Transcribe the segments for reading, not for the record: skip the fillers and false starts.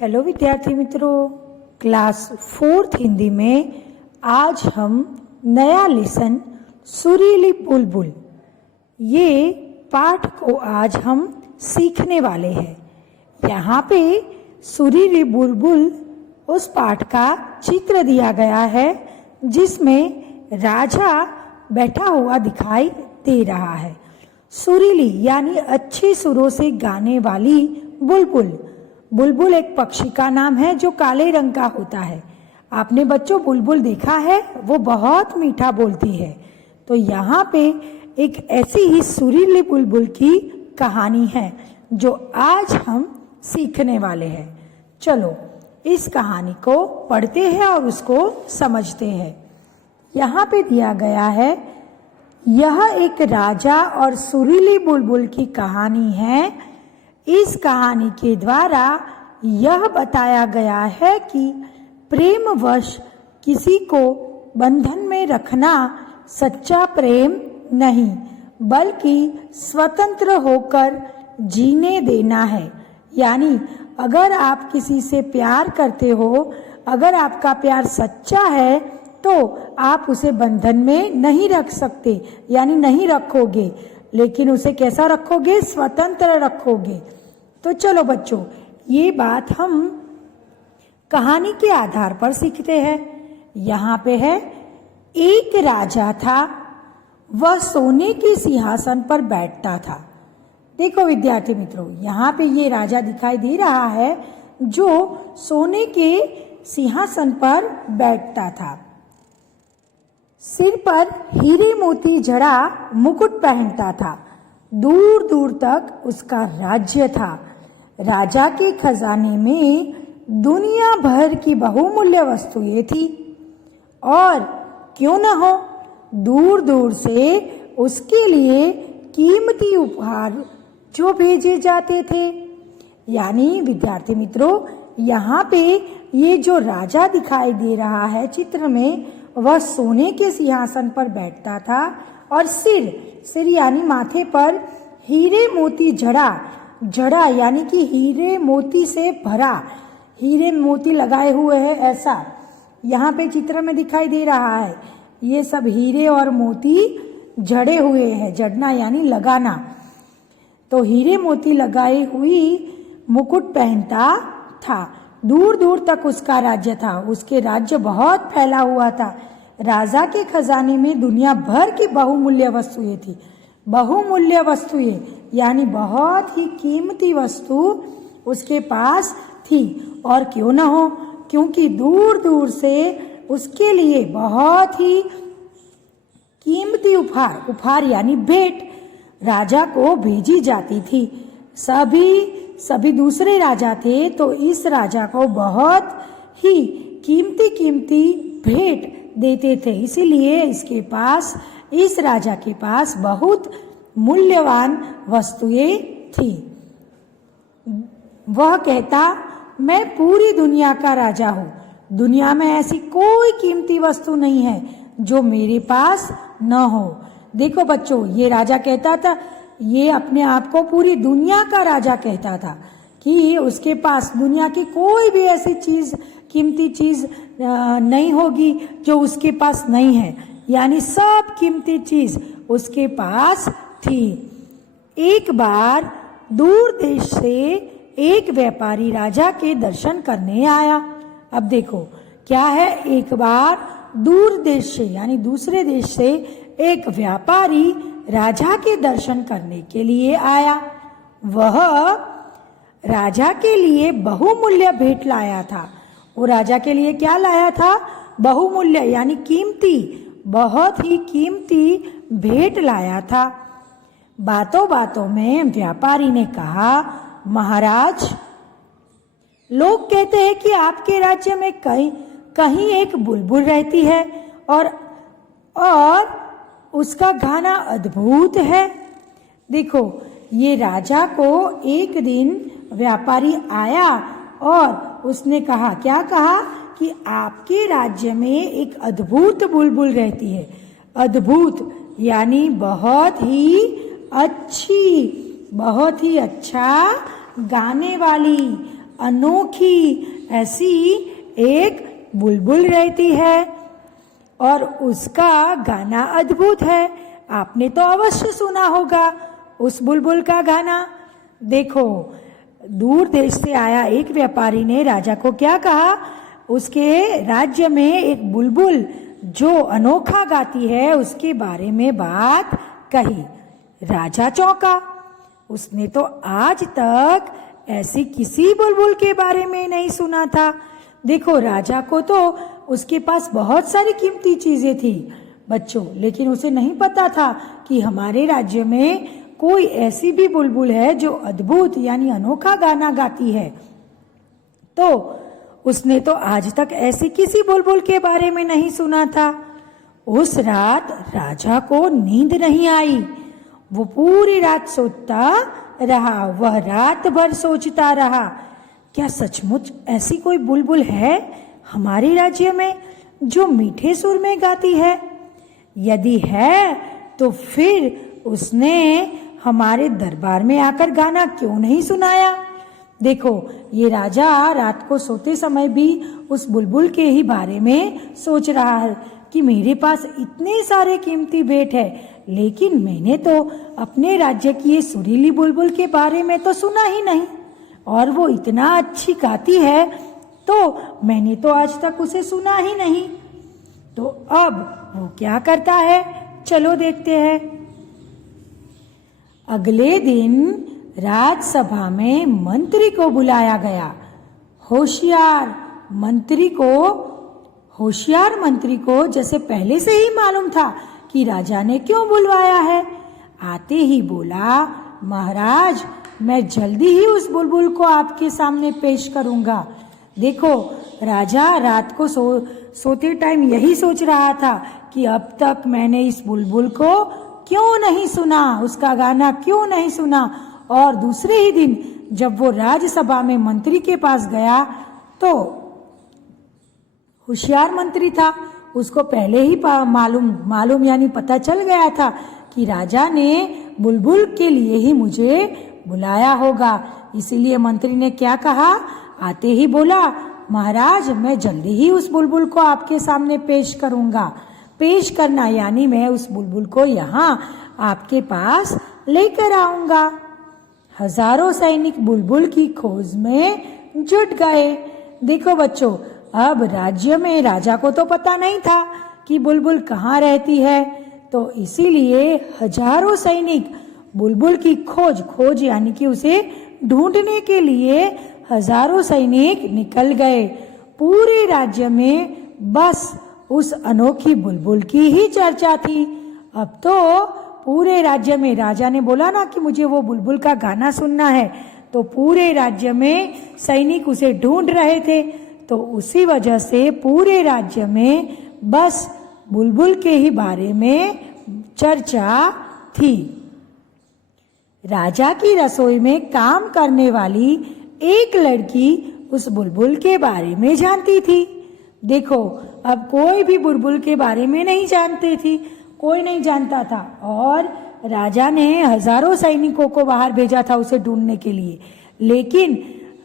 Hello विद्यार्थी मित्रों, class 4th Hindi में आज हम नया लेसन सुरीली बुलबुल ये पाठ को आज हम सीखने वाले हैं। यहाँ पे सुरीली बुलबुल उस पाठ का चित्र दिया गया है जिसमें राजा बैठा हुआ दिखाई दे रहा है। सुरीली यानी अच्छे सुरों से गाने वाली बुलबुल। बुलबुल एक पक्षी का नाम है जो काले रंग का होता है। आपने बच्चों बुलबुल देखा है, वो बहुत मीठा बोलती है। तो यहाँ पे एक ऐसी ही सुरीली बुलबुल की कहानी है जो आज हम सीखने वाले हैं। चलो इस कहानी को पढ़ते हैं और उसको समझते हैं। यहाँ पे दिया गया है, यह एक राजा और सुरीली बुलबुल की कहानी है। इस कहानी के द्वारा यह बताया गया है कि प्रेमवश किसी को बंधन में रखना सच्चा प्रेम नहीं, बल्कि स्वतंत्र होकर जीने देना है। यानी अगर आप किसी से प्यार करते हो, अगर आपका प्यार सच्चा है तो आप उसे बंधन में नहीं रख सकते, यानी नहीं रखोगे, लेकिन उसे कैसा रखोगे? स्वतंत्र रखोगे। तो चलो बच्चों, ये बात हम कहानी के आधार पर सीखते हैं। यहाँ पे है, एक राजा था, वह सोने के सिंहासन पर बैठता था। देखो विद्यार्थी मित्रों, यहाँ पे ये राजा दिखाई दे रहा है जो सोने के सिंहासन पर बैठता था। सिर पर हीरे मोती जड़ा मुकुट पहनता था। दूर दूर तक उसका राज्य था। राजा के खजाने में दुनिया भर की बहुमूल्य वस्तुएं थी, और क्यों न हो, दूर दूर से उसके लिए कीमती उपहार जो भेजे जाते थे। यानी विद्यार्थी मित्रों, यहाँ पे ये जो राजा दिखाई दे रहा है चित्र में, वह सोने के सिंहासन पर बैठता था और सिर यानी माथे पर हीरे मोती जड़ा यानी कि हीरे मोती से भरा, हीरे मोती लगाए हुए हैं, ऐसा यहाँ पे चित्र में दिखाई दे रहा है। ये सब हीरे और मोती जड़े हुए हैं। जड़ना यानी लगाना। तो हीरे मोती लगाई हुई मुकुट पहनता था। दूर दूर तक उसका राज्य था। उसके राज्य बहुत फैला हुआ था। राजा के खजाने में दुनिया भर की बहुमूल्य वस्तुएं थी। बहुमूल्य वस्तुएं यानी बहुत ही कीमती वस्तु उसके पास थी। और क्यों न हो, क्योंकि दूर दूर से उसके लिए बहुत ही कीमती उपहार यानी भेंट राजा को भेजी जाती थी। सभी दूसरे राजा थे तो इस राजा को बहुत ही कीमती भेंट देते थे। इसीलिए इस राजा के पास बहुत मूल्यवान वस्तुएं थी। वह कहता, मैं पूरी दुनिया का राजा हूँ। दुनिया में ऐसी कोई कीमती वस्तु नहीं है जो मेरे पास न हो। देखो बच्चों, ये राजा कहता था, ये अपने आप को पूरी दुनिया का राजा कहता था कि उसके पास दुनिया की कोई भी ऐसी चीज, कीमती चीज नहीं होगी जो उसके पास नहीं है। यानी सब कीमती चीज उसके पास थी। एक बार दूर देश से एक व्यापारी राजा के दर्शन करने आया। अब देखो क्या है, एक बार दूर देश से यानी दूसरे देश से एक व्यापारी राजा के दर्शन करने के लिए आया। वह राजा के लिए बहुमूल्य भेंट लाया था। वो राजा के लिए क्या लाया था? बहुमूल्य यानी कीमती, बहुत ही कीमती भेंट लाया था। बातों बातों में व्यापारी ने कहा, महाराज, लोग कहते हैं कि आपके राज्य में कहीं एक बुलबुल रहती है और उसका गाना अद्भुत है। देखो, ये राजा को एक दिन व्यापारी आया और उसने कहा, क्या कहा? कि आपके राज्य में एक अद्भुत बुलबुल रहती है। अद्भुत यानी बहुत ही अच्छा गाने वाली, अनोखी ऐसी एक बुलबुल रहती है और उसका गाना अद्भुत है। आपने तो अवश्य सुना होगा उस बुलबुल का गाना। देखो, दूर देश से आया एक व्यापारी ने राजा को क्या कहा, उसके राज्य में एक बुलबुल जो अनोखा गाती है उसके बारे में बात कही। राजा चौंका, उसने तो आज तक ऐसी किसी बुलबुल के बारे में नहीं सुना था। देखो, राजा को तो उसके पास बहुत सारी कीमती चीजें थी बच्चों, लेकिन उसे नहीं पता था कि हमारे राज्य में कोई ऐसी भी बुलबुल है जो अद्भुत यानी अनोखा गाना गाती है। तो उसने तो आज तक ऐसी किसी बुलबुल के बारे में नहीं सुना था। उस रात राजा को नींद नहीं आई। वो पूरी रात सोचता रहा। वह रात भर सोचता रहा, क्या सचमुच ऐसी कोई बुलबुल है हमारे राज्य में जो मीठे सुर में गाती है? यदि है तो फिर उसने हमारे दरबार में आकर गाना क्यों नहीं सुनाया? देखो, ये राजा रात को सोते समय भी उस बुलबुल के ही बारे में सोच रहा है कि मेरे पास इतने सारे कीमती भेंट है, लेकिन मैंने तो अपने राज्य की ये सुरीली बुलबुल के बारे में तो सुना ही नहीं, और वो इतना अच्छी गाती है तो मैंने तो आज तक उसे सुना ही नहीं। तो अब वो क्या करता है, चलो देखते हैं। अगले दिन राजसभा में मंत्री को बुलाया गया। होशियार मंत्री को जैसे पहले से ही मालूम था कि राजा ने क्यों बुलवाया है। आते ही बोला, महाराज, मैं जल्दी ही उस बुलबुल को आपके सामने पेश करूंगा। देखो, राजा रात को सोते टाइम यही सोच रहा था कि अब तक मैंने इस बुलबुल को क्यों नहीं सुना, उसका गाना क्यों नहीं सुना। और दूसरे ही दिन जब वो राज्यसभा में मंत्री के पास गया तो होशियार मंत्री था, उसको पहले ही मालूम यानी पता चल गया था कि राजा ने बुलबुल के लिए ही मुझे बुलाया होगा। इसीलिए मंत्री ने क्या कहा, आते ही बोला, महाराज, मैं जल्दी ही उस बुलबुल को आपके सामने पेश करूंगा। पेश करना यानी मैं उस बुलबुल को यहाँ आपके पास लेकर आऊंगा। हजारों सैनिक बुलबुल की खोज में जुट गए। देखो बच्चों, अब राज्य में राजा को तो पता नहीं था कि बुलबुल कहाँ रहती है, तो इसीलिए हजारों सैनिक बुलबुल की खोज यानी कि उसे ढूंढने के लिए हजारों सैनिक निकल गए। पूरे राज्य में बस उस अनोखी बुलबुल की ही चर्चा थी। अब तो पूरे राज्य में, राजा ने बोला ना कि मुझे वो बुलबुल का गाना सुनना है, तो पूरे राज्य में सैनिक उसे ढूंढ रहे थे। तो उसी वजह से पूरे राज्य में बस बुलबुल के ही बारे में चर्चा थी। राजा की रसोई में काम करने वाली एक लड़की उस बुलबुल के बारे में जानती थी। देखो, अब कोई भी बुलबुल के बारे में नहीं जानती थी, कोई नहीं जानता था, और राजा ने हजारों सैनिकों को बाहर भेजा था उसे ढूंढने के लिए, लेकिन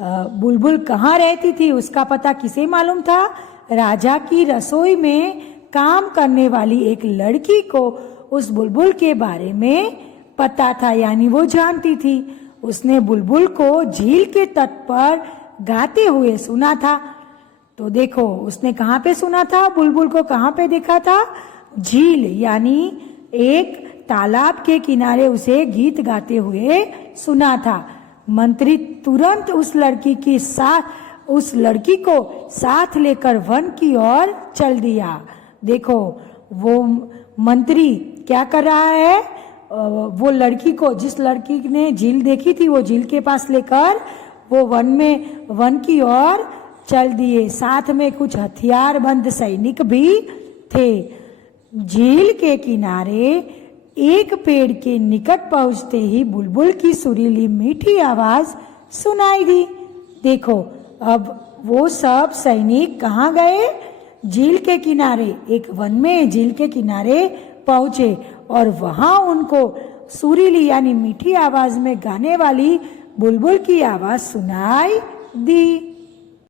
बुलबुल कहाँ रहती थी उसका पता किसे मालूम था? राजा की रसोई में काम करने वाली एक लड़की को उस बुलबुल के बारे में पता था, यानी वो जानती थी। उसने बुलबुल को झील के तट पर गाते हुए सुना था। तो देखो, उसने कहाँ पे सुना था, बुलबुल को कहाँ पे देखा था? झील यानी एक तालाब के किनारे उसे गीत गाते हुए सुना था। मंत्री तुरंत उस लड़की को साथ लेकर वन की ओर चल दिया। देखो, वो मंत्री क्या कर रहा है, वो लड़की को, जिस लड़की ने झील देखी थी, वो झील के पास लेकर वो वन की ओर चल दिए। साथ में कुछ हथियारबंद सैनिक भी थे। झील के किनारे एक पेड़ के निकट पहुंचते ही बुलबुल की सुरीली मीठी आवाज सुनाई दी। देखो, अब वो सब सैनिक कहाँ गए? झील के किनारे, एक वन में झील के किनारे पहुंचे, और वहां उनको सुरीली यानी मीठी आवाज में गाने वाली बुलबुल की आवाज सुनाई दी